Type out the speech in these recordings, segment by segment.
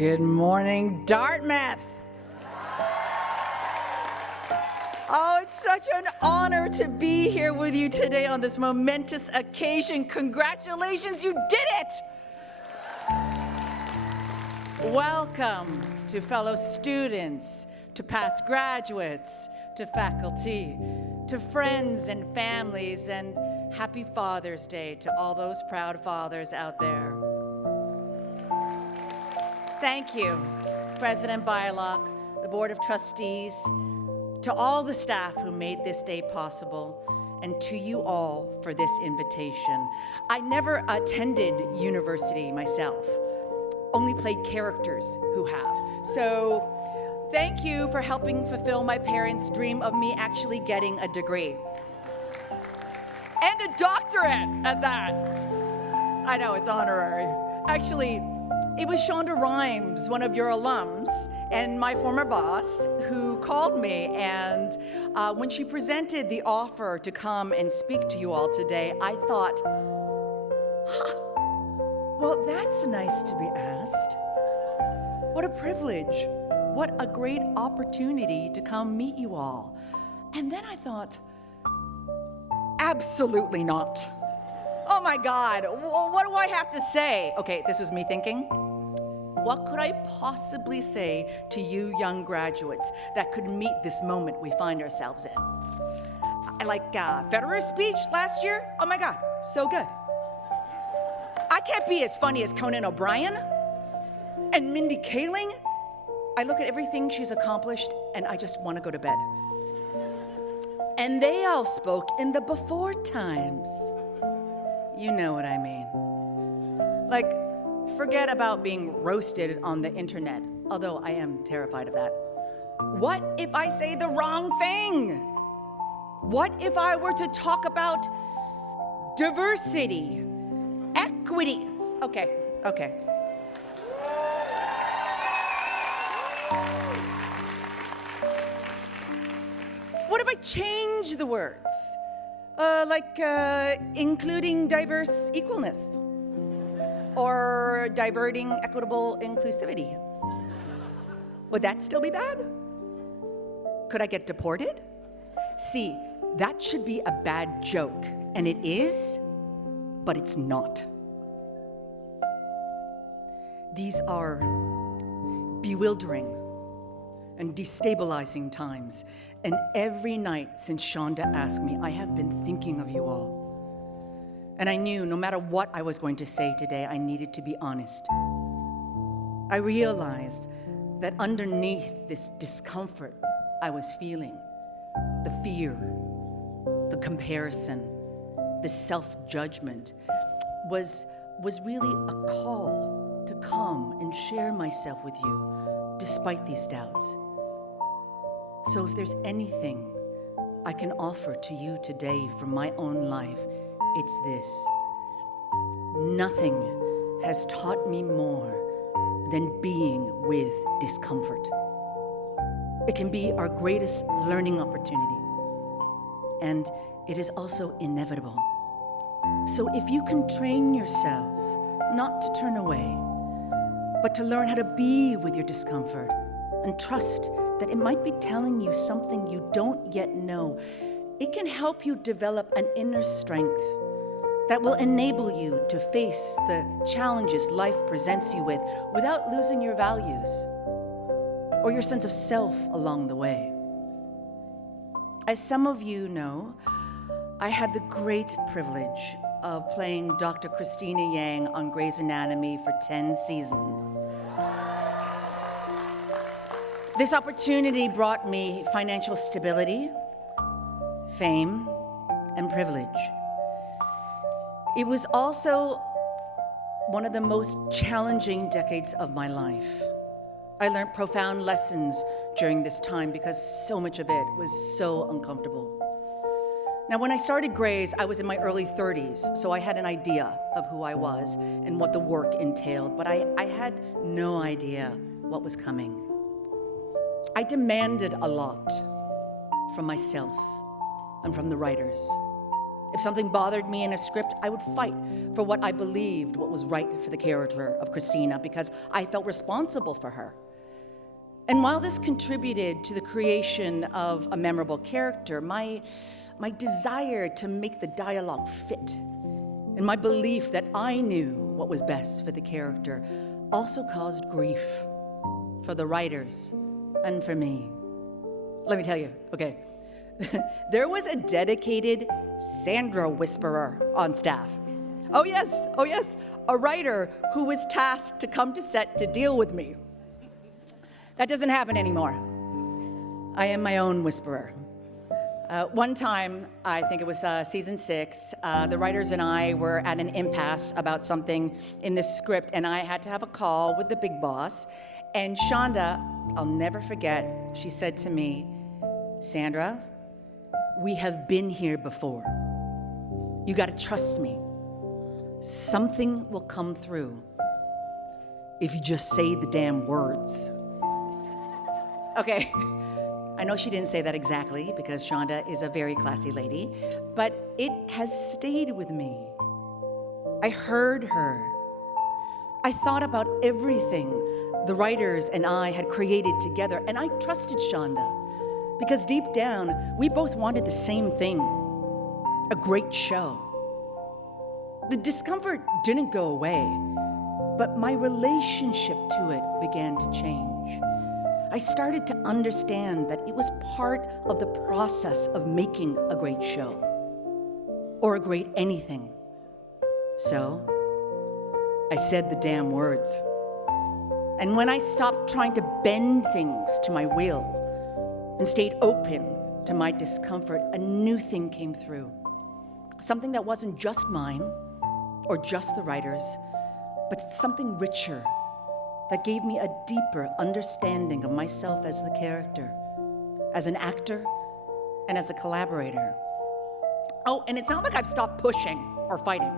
Good morning, Dartmouth. Oh, it's such an honor to be here with you today on this momentous occasion. Congratulations, you did it! Welcome to fellow students, to past graduates, to faculty, to friends and families, and happy Father's Day to all those proud fathers out there. Thank you, President Bylock, the Board of Trustees, to all the staff who made this day possible, and to you all for this invitation. I never attended university myself, only played characters who have. So thank you for helping fulfill my parents' dream of me actually getting a degree. And a doctorate at that. I know, it's honorary. Actually, it was Sandra, one of your alums, and my former boss, who called me, and when she presented the offer to come and speak to you all today, I thought, well, that's nice to be asked. What a privilege. What a great opportunity to come meet you all. And then I thought, absolutely not. Oh my God, what do I have to say? Okay, this was me thinking. What could I possibly say to you young graduates that could meet this moment we find ourselves in? Like Federer's speech last year? Oh my God, so good. I can't be as funny as Conan O'Brien and Mindy Kaling. I look at everything she's accomplished and I just want to go to bed. And they all spoke in the before times. You know what I mean. Like, forget about being roasted on the internet, although I am terrified of that. What if I say the wrong thing? What if I were to talk about diversity, equity? Okay. What if I change the words? Including diverse equalness, or diverting equitable inclusivity. Would that still be bad? Could I get deported? See, that should be a bad joke, and it is, but it's not. These are bewildering and destabilizing times. And every night since Shonda asked me, I have been thinking of you all. And I knew no matter what I was going to say today, I needed to be honest. I realized that underneath this discomfort I was feeling, the fear, the comparison, the self-judgment, was really a call to come and share myself with you despite these doubts. So if there's anything I can offer to you today from my own life, it's this. Nothing has taught me more than being with discomfort. It can be our greatest learning opportunity, and it is also inevitable. So if you can train yourself not to turn away, but to learn how to be with your discomfort and trust that it might be telling you something you don't yet know, it can help you develop an inner strength that will enable you to face the challenges life presents you with without losing your values or your sense of self along the way. As some of you know, I had the great privilege of playing Dr. Christina Yang on Grey's Anatomy for 10 seasons. This opportunity brought me financial stability, fame, and privilege. It was also one of the most challenging decades of my life. I learned profound lessons during this time because so much of it was so uncomfortable. Now, when I started Grey's, I was in my early 30s, so I had an idea of who I was and what the work entailed, but I had no idea what was coming. I demanded a lot from myself and from the writers. If something bothered me in a script, I would fight for what I believed what was right for the character of Christina because I felt responsible for her. And while this contributed to the creation of a memorable character, my desire to make the dialogue fit and my belief that I knew what was best for the character also caused grief for the writers and for me. Let me tell you, okay, there was a dedicated Sandra whisperer on staff. Oh yes, a writer who was tasked to come to set to deal with me. That doesn't happen anymore. I am my own whisperer. One time, I think it was season 6, the writers and I were at an impasse about something in the script, and I had to have a call with the big boss. And Shonda, I'll never forget, she said to me, "Sandra, we have been here before. You gotta trust me. Something will come through if you just say the damn words." Okay, I know she didn't say that exactly because Shonda is a very classy lady, but it has stayed with me. I heard her. I thought about everything the writers and I had created together, and I trusted Shonda because deep down, we both wanted the same thing, a great show. The discomfort didn't go away, but my relationship to it began to change. I started to understand that it was part of the process of making a great show or a great anything. So I said the damn words. And when I stopped trying to bend things to my will and stayed open to my discomfort, a new thing came through. Something that wasn't just mine or just the writers, but something richer that gave me a deeper understanding of myself as the character, as an actor, and as a collaborator. Oh, and it's not like I've stopped pushing or fighting.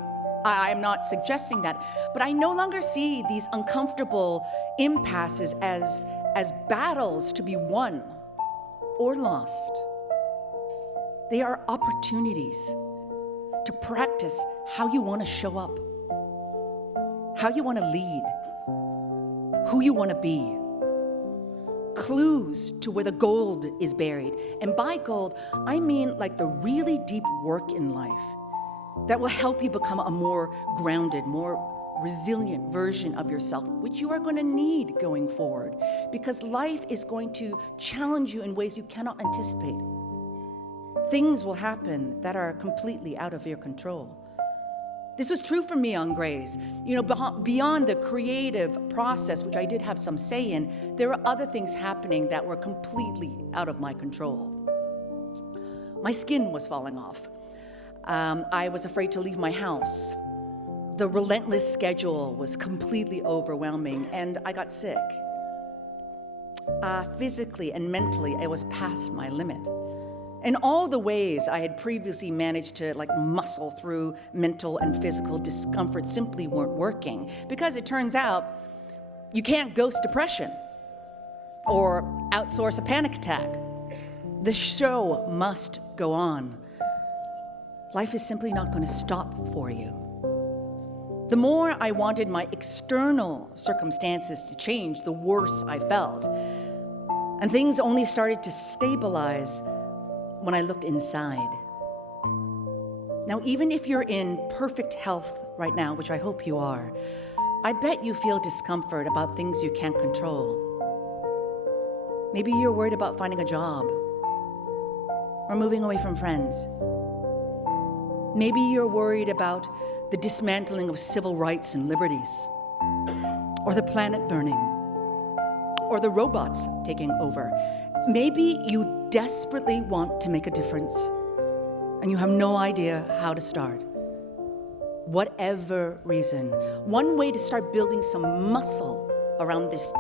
I'm not suggesting that, but I no longer see these uncomfortable impasses as battles to be won or lost. They are opportunities to practice how you want to show up, how you want to lead, who you want to be. Clues to where the gold is buried. And by gold, I mean like the really deep work in life that will help you become a more grounded, more resilient version of yourself, which you are going to need going forward, because life is going to challenge you in ways you cannot anticipate. Things will happen that are completely out of your control. This was true for me on Grays. You know, beyond the creative process, which I did have some say in, there were other things happening that were completely out of my control. My skin was falling off. I was afraid to leave my house. The relentless schedule was completely overwhelming, and I got sick. Physically and mentally, I was past my limit. And all the ways I had previously managed to muscle through mental and physical discomfort simply weren't working, because it turns out you can't ghost depression or outsource a panic attack. The show must go on. Life is simply not going to stop for you. The more I wanted my external circumstances to change, the worse I felt. And things only started to stabilize when I looked inside. Now, even if you're in perfect health right now, which I hope you are, I bet you feel discomfort about things you can't control. Maybe you're worried about finding a job or moving away from friends. Maybe you're worried about the dismantling of civil rights and liberties, or the planet burning, or the robots taking over. Maybe you desperately want to make a difference, and you have no idea how to start. Whatever reason, one way to start building some muscle around this